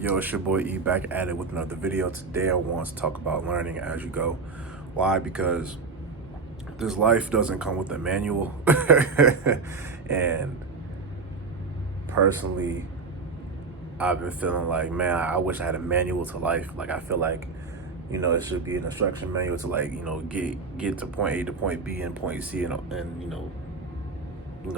Yo, it's your boy E back at it with another video. Today I want to talk about learning as you go. Why? Because this life doesn't come with a manual. And personally, I've been feeling like, man, I wish I had a manual to life. Like I feel like, it should be an instruction manual to get to point A to point B and point C and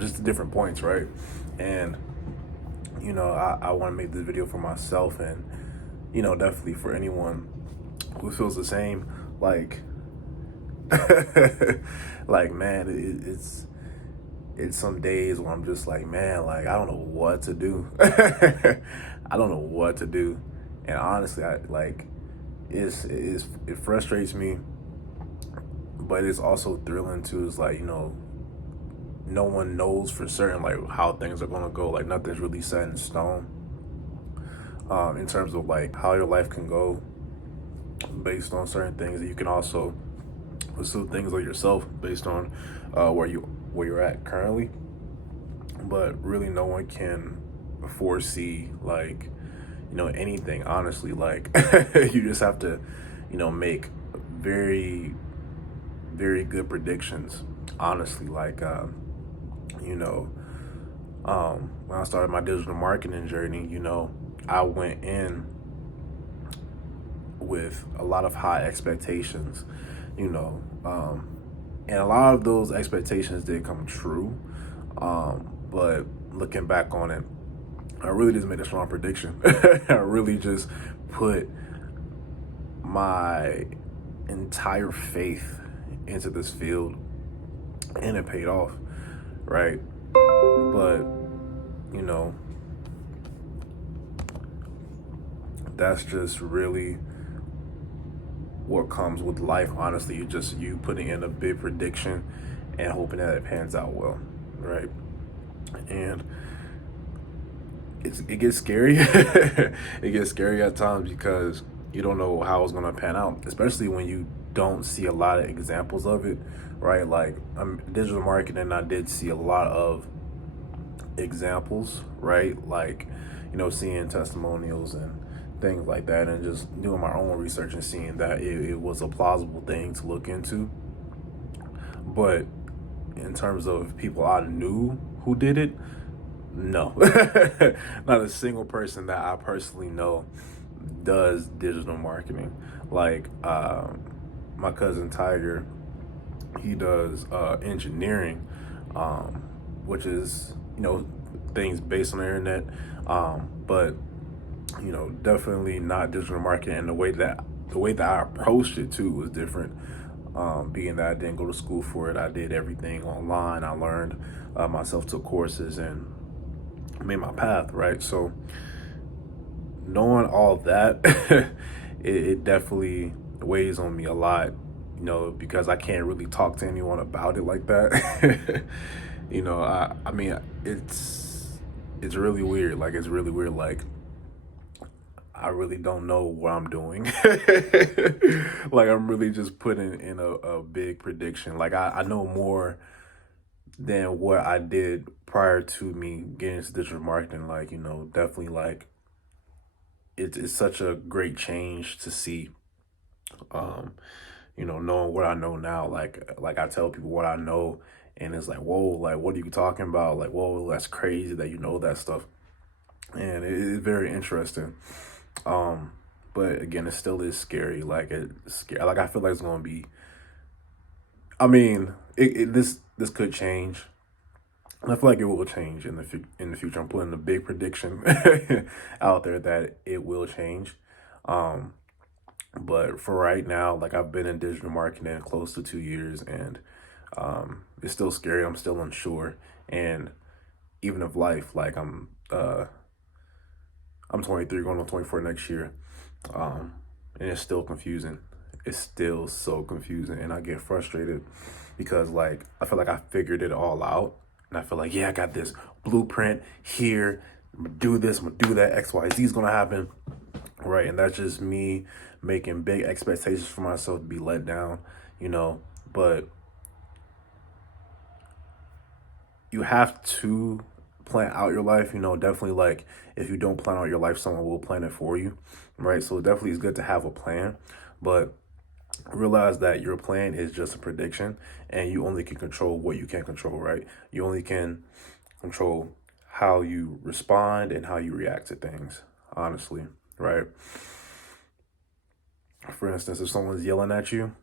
just the different points, right? And I want to make this video for myself and definitely for anyone who feels the same. Like, like man, it's some days where I'm just like, man, like I don't know what to do. I don't know what to do, and honestly, I like it frustrates me, but it's also thrilling too. It's like no one knows for certain like how things are gonna go. Like nothing's really set in stone. In terms of like how your life can go based on certain things. You can also pursue things like yourself based on where you're at currently. But really, no one can foresee like anything. Honestly, like you just have to make very very good predictions. Honestly, like you know when I started my digital marketing journey, I went in with a lot of high expectations, you know, um, and a lot of those expectations did come true. But looking back on it, I really just made a strong prediction. I really just put my entire faith into this field, and it paid off, right? But you know, that's just really what comes with life. Honestly, you putting in a big prediction and hoping that it pans out well, right? And it gets scary. It gets scary at times because you don't know how it's gonna pan out, especially when you don't see a lot of examples of it, right? Like digital marketing, I did see a lot of examples, right? Like seeing testimonials and things like that, and just doing my own research and seeing that it was a plausible thing to look into. But in terms of people I knew who did it, no. Not a single person that I personally know does digital marketing. Like my cousin Tiger, he does engineering, which is things based on the internet, but definitely not digital marketing. And the way that I approached it too was different. Being that I didn't go to school for it, I did everything online. I learned myself, took courses, and made my path, right? So knowing all that, it definitely weighs on me a lot, because I can't really talk to anyone about it like that. I mean, it's really weird. Like it's really weird. Like I really don't know what I'm doing. Like I'm really just putting in a big prediction. Like I know more than what I did prior to me getting into digital marketing. Like, definitely like it's such a great change to see. Um, knowing what I know now, like I tell people what I know, and it's like, whoa, like what are you talking about? Like, whoa, that's crazy that you know that stuff. And it is very interesting. Um, but again, it still is scary. Like it's scary. Like I feel like it's gonna be. I mean, this could change. And I feel like it will change in the future. I'm putting a big prediction out there that it will change. Um, but for right now, like I've been in digital marketing close to 2 years, and it's still scary. I'm still unsure, and even of life, like I'm 23, going on 24 next year, and it's still confusing. It's still so confusing, and I get frustrated because like I feel like I figured it all out, and I feel like, yeah, I got this blueprint here. I'm gonna do this. I'm gonna do that. X, Y, Z is gonna happen, right? And that's just me making big expectations for myself to be let down, But you have to plan out your life. Definitely like if you don't plan out your life, someone will plan it for you, right? So it definitely is good to have a plan, but realize that your plan is just a prediction and you only can control what you can control, right? You only can control how you respond and how you react to things, honestly, right? For instance, if someone's yelling at you,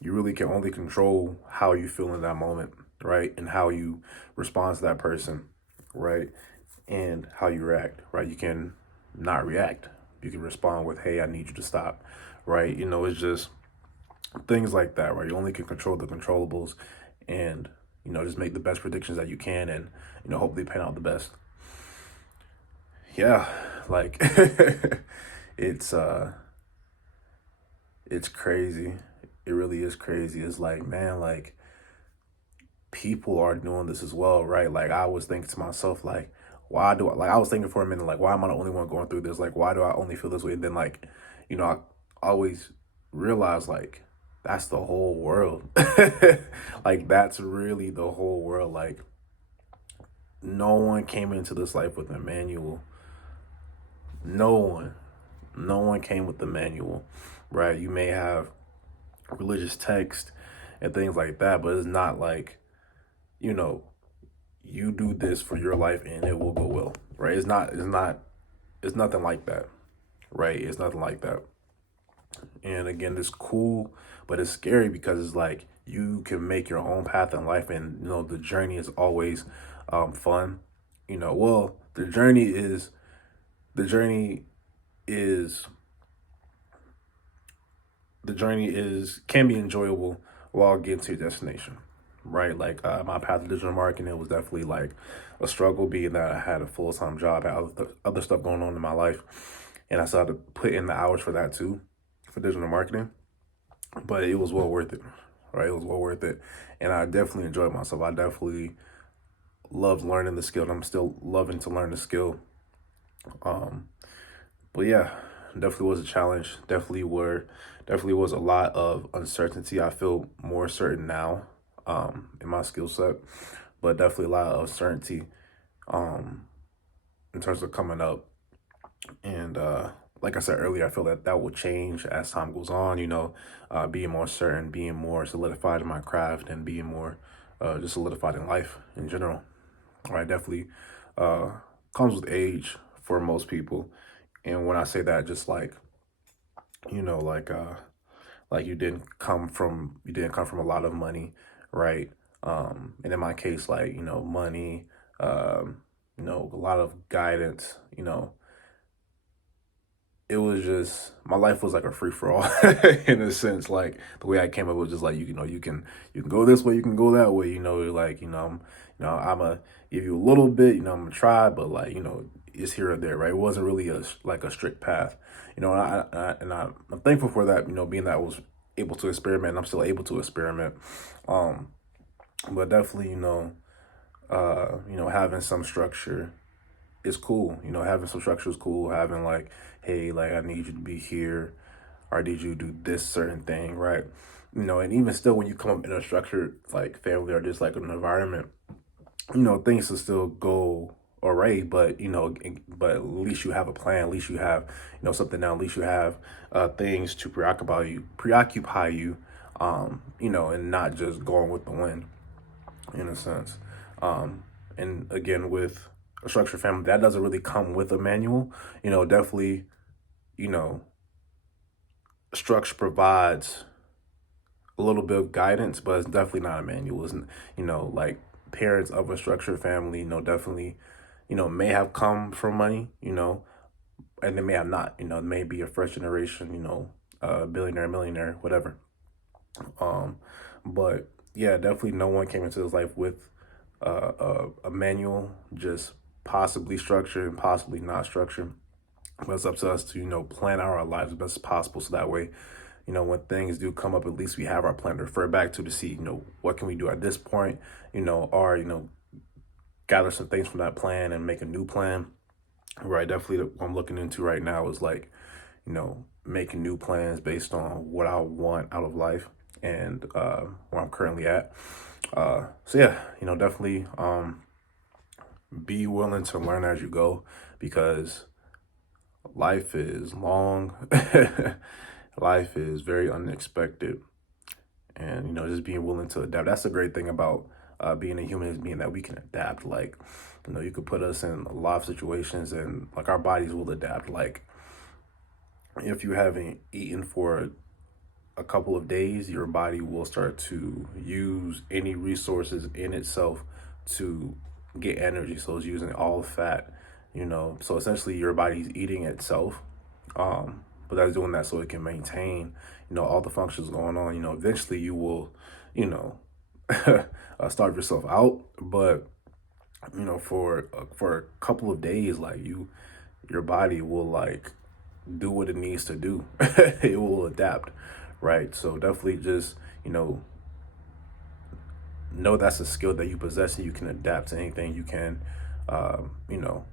you really can only control how you feel in that moment, right? And how you respond to that person, right? And how you react, right? You can not react. You can respond with, hey, I need you to stop, right? It's just things like that, right? You only can control the controllables and, just make the best predictions that you can and, hopefully pan out the best. Yeah, like it's it's crazy. It really is crazy. It's like, man, like people are doing this as well, right? Like I was thinking to myself, like, why do I like I was thinking for a minute, like, why am I the only one going through this? Like, why do I only feel this way? And then like, I always realize like that's the whole world. Like that's really the whole world. Like no one came into this life with a manual. No one. No one came with the manual, right? You may have religious text and things like that, but it's not like, you know, you do this for your life and it will go well, right? It's nothing like that, right? It's nothing like that. And again, it's cool, but it's scary because it's like you can make your own path in life, and the journey is always fun. Well, the journey is can be enjoyable while getting to your destination, right? Like my path to digital marketing, it was definitely like a struggle, being that I had a full-time job, I had other stuff going on in my life, and I started to put in the hours for that too, for digital marketing. But it was well worth it, right? It was well worth it, and I definitely enjoyed myself. I definitely loved learning the skill, and I'm still loving to learn the skill. Um, but yeah, definitely was a challenge. Definitely was a lot of uncertainty. I feel more certain now, in my skill set, but definitely a lot of uncertainty, um, in terms of coming up. And like I said earlier, I feel that that will change as time goes on. Being more certain, being more solidified in my craft, and being more just solidified in life in general. Right, definitely uh, comes with age for most people. And when I say that, just like you know, like uh, like you didn't come from a lot of money, right? And in my case, like money, a lot of guidance, it was just my life was like a free for all in a sense. Like the way I came up was just like you can go this way, you can go that way. I'm gonna give you a little bit. I'm gonna try, but like it's here or there, right? It wasn't really like a strict path. I'm thankful for that. Being that I was able to experiment, and I'm still able to experiment. Um, but definitely, having some structure is cool. Having some structure is cool. Having like, hey, like I need you to be here, or I need you to do this certain thing, right? And even still, when you come up in a structured like family or just like an environment, things will still go alright, but but at least you have a plan. At least you have something now. At least you have things to preoccupy you, and not just going with the wind in a sense. And again, with a structured family, that doesn't really come with a manual. Definitely, you know, structure provides a little bit of guidance, but it's definitely not a manual. Isn't like parents of a structured family, definitely, may have come from money, and they may have not. May be a first generation, billionaire, millionaire, whatever. Um, but yeah, definitely no one came into this life with a manual, just possibly structured and possibly not structured. But it's up to us to, plan our lives as best as possible. So that way, when things do come up, at least we have our plan to refer back to see, what can we do at this point, or, gather some things from that plan and make a new plan. Right. Definitely what I'm looking into right now is like, making new plans based on what I want out of life and where I'm currently at. So yeah, definitely be willing to learn as you go, because life is long. Life is very unexpected. And, just being willing to adapt. That's the great thing about being a human, is being that we can adapt. Like, you could put us in a lot of situations and like our bodies will adapt. Like, if you haven't eaten for a couple of days, your body will start to use any resources in itself to get energy. So it's using all fat, So essentially, your body's eating itself, but that's doing that so it can maintain, all the functions going on. Eventually you will, you know, starve yourself out, but for a couple of days, like your body will like do what it needs to do. It will adapt, right? So definitely just, know that's a skill that you possess, and you can adapt to anything. You can, you know,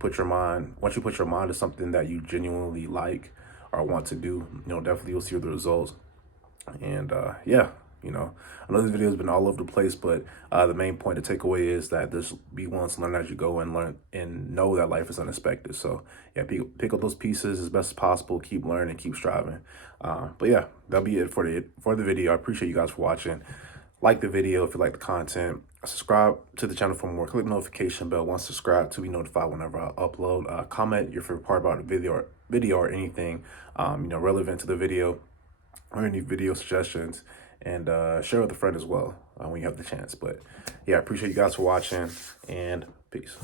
once you put your mind to something that you genuinely like or want to do, definitely you'll see the results. And yeah, I know this video has been all over the place, but the main point to take away is that just be willing to learn as you go, and learn and know that life is unexpected. So yeah, pick up those pieces as best as possible. Keep learning, keep striving. But yeah, that'll be it for the video. I appreciate you guys for watching. Like the video if you like the content. Subscribe to the channel for more. Click the notification bell once subscribed to be notified whenever I upload. Comment your favorite part about the video or anything relevant to the video, or any video suggestions, and share with a friend as well when you have the chance. But yeah, I appreciate you guys for watching, and peace.